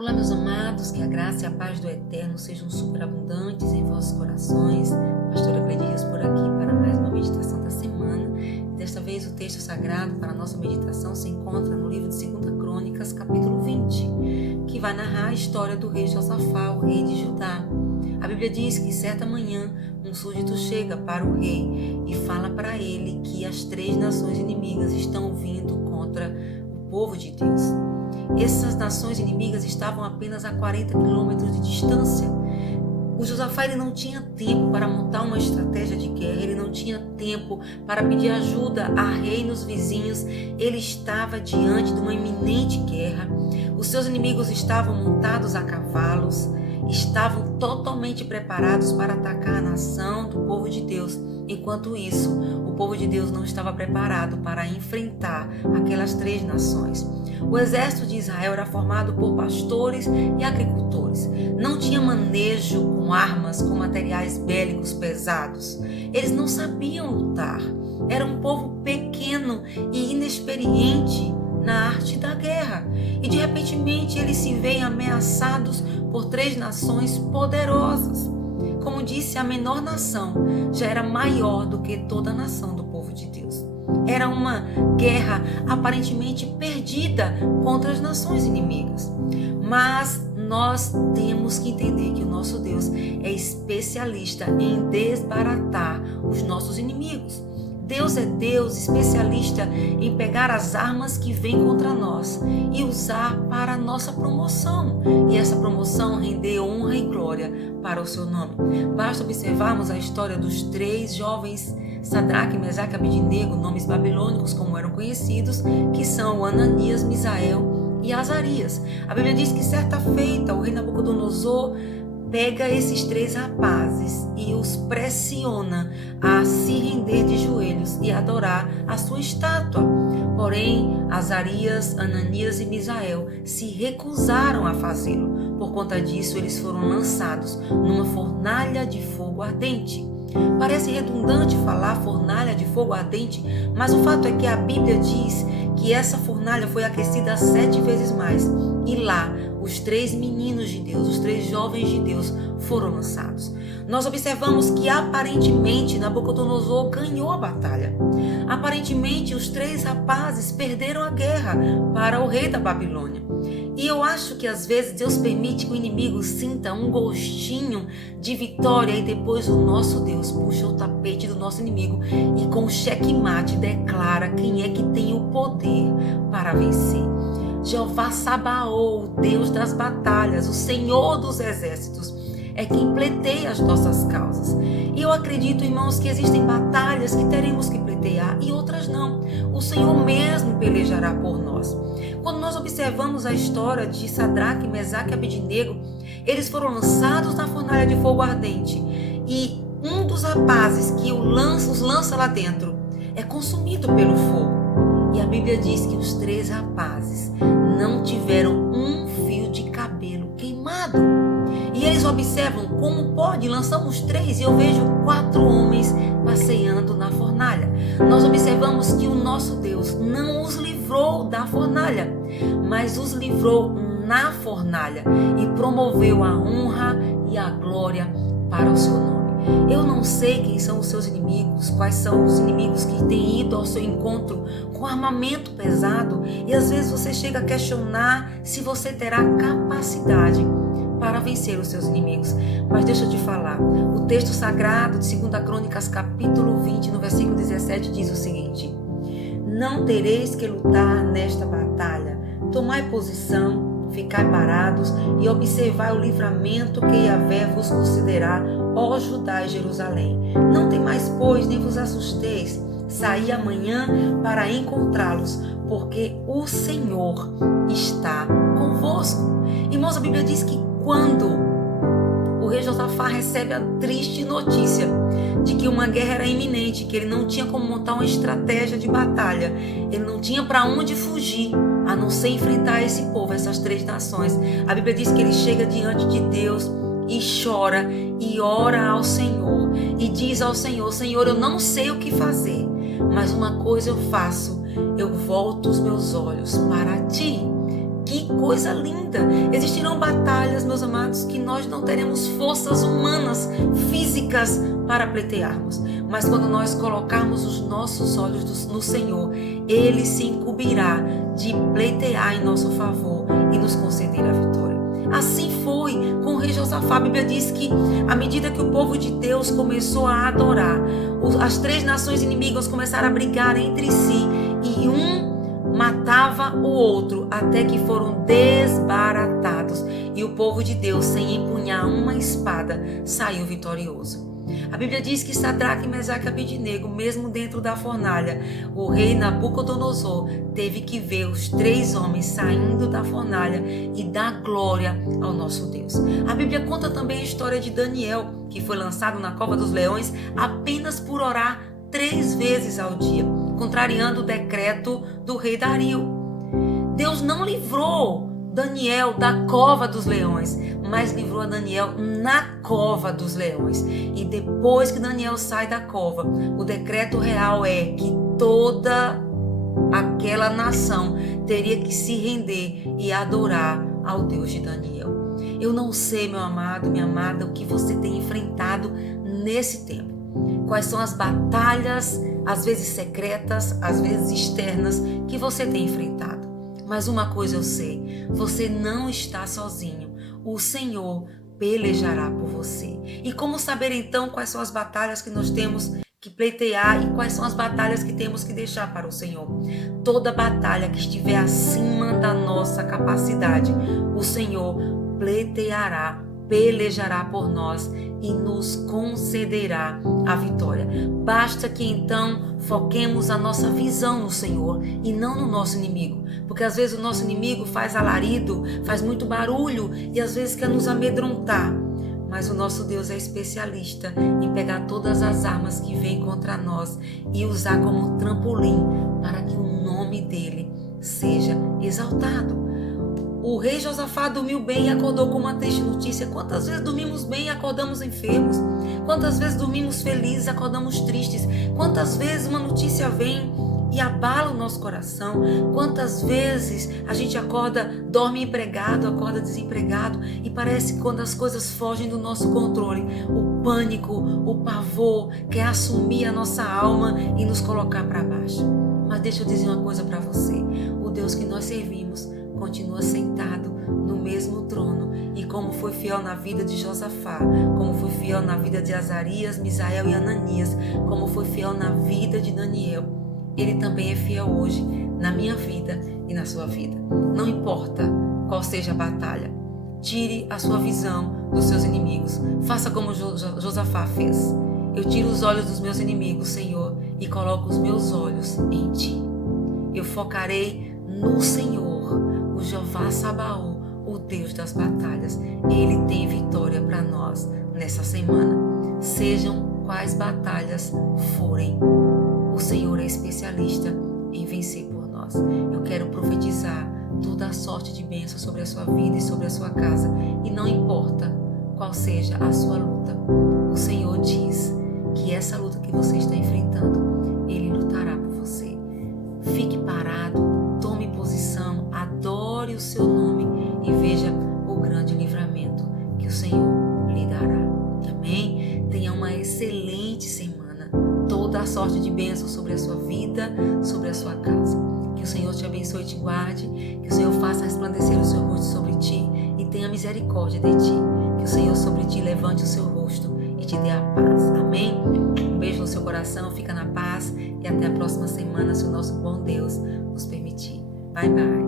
Olá, meus amados, que a graça e a paz do Eterno sejam superabundantes em vossos corações. Pastora Cleidias por aqui para mais uma meditação da semana. Desta vez o texto sagrado para a nossa meditação se encontra no livro de 2 Crônicas, capítulo 20, que vai narrar a história do rei Josafá, o rei de Judá. A Bíblia diz que certa manhã um súdito chega para o rei e fala para ele que as 3 nações inimigas estão vindo contra o povo de Deus. Essas nações inimigas estavam apenas a 40 quilômetros de distância. O Josafá ele não tinha tempo para montar uma estratégia de guerra, ele não tinha tempo para pedir ajuda a reinos vizinhos, ele estava diante de uma iminente guerra. Os seus inimigos estavam montados a cavalos, estavam totalmente preparados para atacar a nação do povo de Deus. Enquanto isso, o povo de Deus não estava preparado para enfrentar aquelas 3 nações. O exército de Israel era formado por pastores e agricultores. Não tinha manejo com armas, com materiais bélicos pesados. Eles não sabiam lutar. Era um povo pequeno e inexperiente na arte da guerra. E de repente eles se veem ameaçados por 3 nações poderosas. Como disse, a menor nação já era maior do que toda a nação do povo de Deus. Era uma guerra aparentemente perdida contra as nações inimigas. Mas nós temos que entender que o nosso Deus é especialista em desbaratar os nossos inimigos. Deus é Deus especialista em pegar as armas que vêm contra nós e usar para a nossa promoção. E essa promoção render honra e glória para o seu nome. Basta observarmos a história dos 3 jovens, Sadraque, Mesaque e Abednego, nomes babilônicos como eram conhecidos, que são Ananias, Misael e Azarias. A Bíblia diz que certa feita o rei Nabucodonosor pega esses 3 rapazes e os pressiona a se render de joelhos e adorar a sua estátua. Porém, Azarias, Ananias e Misael se recusaram a fazê-lo. Por conta disso, eles foram lançados numa fornalha de fogo ardente. Parece redundante falar fornalha de fogo ardente, mas o fato é que a Bíblia diz que essa fornalha foi aquecida 7 vezes mais. E lá, os 3 meninos de Deus, os 3 jovens de Deus foram lançados. Nós observamos que aparentemente Nabucodonosor ganhou a batalha. Aparentemente os 3 rapazes perderam a guerra para o rei da Babilônia. E eu acho que às vezes Deus permite que o inimigo sinta um gostinho de vitória e depois o nosso Deus puxa o tapete do nosso inimigo e com checkmate declara quem é que tem o poder para vencer. Jeová Sabaô, o Deus das batalhas, o Senhor dos exércitos, é quem pleiteia as nossas causas. E eu acredito, irmãos, que existem batalhas que teremos que pleitear e outras não. O Senhor mesmo pelejará por nós. Quando nós observamos a história de Sadraque, Mesaque e Abednego, eles foram lançados na fornalha de fogo ardente e um dos rapazes que os lança lá dentro é consumido pelo fogo. E a Bíblia diz que os 3 rapazes não tiveram um fio de cabelo queimado. E eles observam como pode, lançamos 3 e eu vejo 4 homens passeando na fornalha. Nós observamos que o nosso Deus não os livrou da fornalha, mas os livrou na fornalha e promoveu a honra e a glória para o seu nome. Eu não sei quem são os seus inimigos, quais são os inimigos que têm ido ao seu encontro com armamento pesado e às vezes você chega a questionar se você terá capacidade para vencer os seus inimigos. Mas deixa eu te falar, o texto sagrado de 2 Crônicas capítulo 20, no versículo 17 diz o seguinte: não tereis que lutar nesta batalha, tomai posição, ficai parados e observai o livramento que Yahvé vos concederá, ó Judá e Jerusalém. Não temais, pois, nem vos assusteis. Saí amanhã para encontrá-los, porque o Senhor está convosco. Irmãos, a Bíblia diz que quando o rei Josafá recebe a triste notícia de que uma guerra era iminente, que ele não tinha como montar uma estratégia de batalha, ele não tinha para onde fugir, a não ser enfrentar esse povo, essas 3 nações. A Bíblia diz que ele chega diante de Deus e chora e ora ao Senhor e diz ao Senhor: Senhor, eu não sei o que fazer, mas uma coisa eu faço, eu volto os meus olhos para ti. Que coisa linda! Existirão batalhas, meus amados, que nós não teremos forças humanas, físicas para pleitearmos. Mas quando nós colocarmos os nossos olhos no Senhor, Ele se incumbirá de pleitear em nosso favor e nos conceder a vitória. Assim foi com o rei Josafá. A Bíblia diz que à medida que o povo de Deus começou a adorar, as 3 nações inimigas começaram a brigar entre si e um matava o outro até que foram desbaratados. E o povo de Deus, sem empunhar uma espada, saiu vitorioso. A Bíblia diz que Sadraque, Mesaque e Abednego, mesmo dentro da fornalha, o rei Nabucodonosor teve que ver os 3 homens saindo da fornalha e dar glória ao nosso Deus. A Bíblia conta também a história de Daniel, que foi lançado na cova dos leões apenas por orar 3 vezes ao dia, contrariando o decreto do rei Dario. Deus não livrou Daniel da cova dos leões, mas livrou a Daniel na cova dos leões. E depois que Daniel sai da cova, o decreto real é que toda aquela nação teria que se render e adorar ao Deus de Daniel. Eu não sei, meu amado, minha amada, o que você tem enfrentado nesse tempo. Quais são as batalhas, às vezes secretas, às vezes externas, que você tem enfrentado. Mas uma coisa eu sei, você não está sozinho. O Senhor pelejará por você. E como saber então quais são as batalhas que nós temos que pleitear e quais são as batalhas que temos que deixar para o Senhor? Toda batalha que estiver acima da nossa capacidade, o Senhor pleiteará, pelejará por nós e nos concederá a vitória. Basta que então foquemos a nossa visão no Senhor e não no nosso inimigo, porque às vezes o nosso inimigo faz alarido, faz muito barulho e às vezes quer nos amedrontar. Mas o nosso Deus é especialista em pegar todas as armas que vêm contra nós e usar como trampolim para que o nome dele seja exaltado. O rei Josafá dormiu bem e acordou com uma triste notícia. Quantas vezes dormimos bem e acordamos enfermos? Quantas vezes dormimos felizes e acordamos tristes? Quantas vezes uma notícia vem e abala o nosso coração? Quantas vezes a gente acorda, dorme empregado, acorda desempregado e parece que quando as coisas fogem do nosso controle, o pânico, o pavor quer assumir a nossa alma e nos colocar para baixo. Mas deixa eu dizer uma coisa para você. O Deus que nós servimos continua sentado no mesmo trono e como foi fiel na vida de Josafá, como foi fiel na vida de Azarias, Misael e Ananias, como foi fiel na vida de Daniel, ele também é fiel hoje na minha vida e na sua vida. Não importa qual seja a batalha, tire a sua visão dos seus inimigos, faça como Josafá fez. Eu tiro os olhos dos meus inimigos, Senhor, e coloco os meus olhos em Ti. Eu focarei no Senhor, o Jeová Sabaoth, o Deus das batalhas. Ele tem vitória para nós nessa semana. Sejam quais batalhas forem, o Senhor é especialista em vencer por nós. Eu quero profetizar toda a sorte de bênção sobre a sua vida e sobre a sua casa. E não importa qual seja a sua luta, o Senhor diz que essa luta que você está enfrentando, Ele lutará por você. Fique parado, tome posição, adore o seu nome e veja o grande livramento que o Senhor lhe dará. Amém? Tenha uma excelente semana. Toda a sorte de bênção sobre a sua vida, sobre a sua casa. Que o Senhor te abençoe e te guarde. Que o Senhor faça resplandecer o seu rosto sobre ti e tenha misericórdia de ti. Que o Senhor sobre ti levante o seu rosto e te dê a paz. Amém? Um beijo no seu coração, fica na paz e até a próxima semana, se o nosso bom Deus nos permitir. Bye, bye.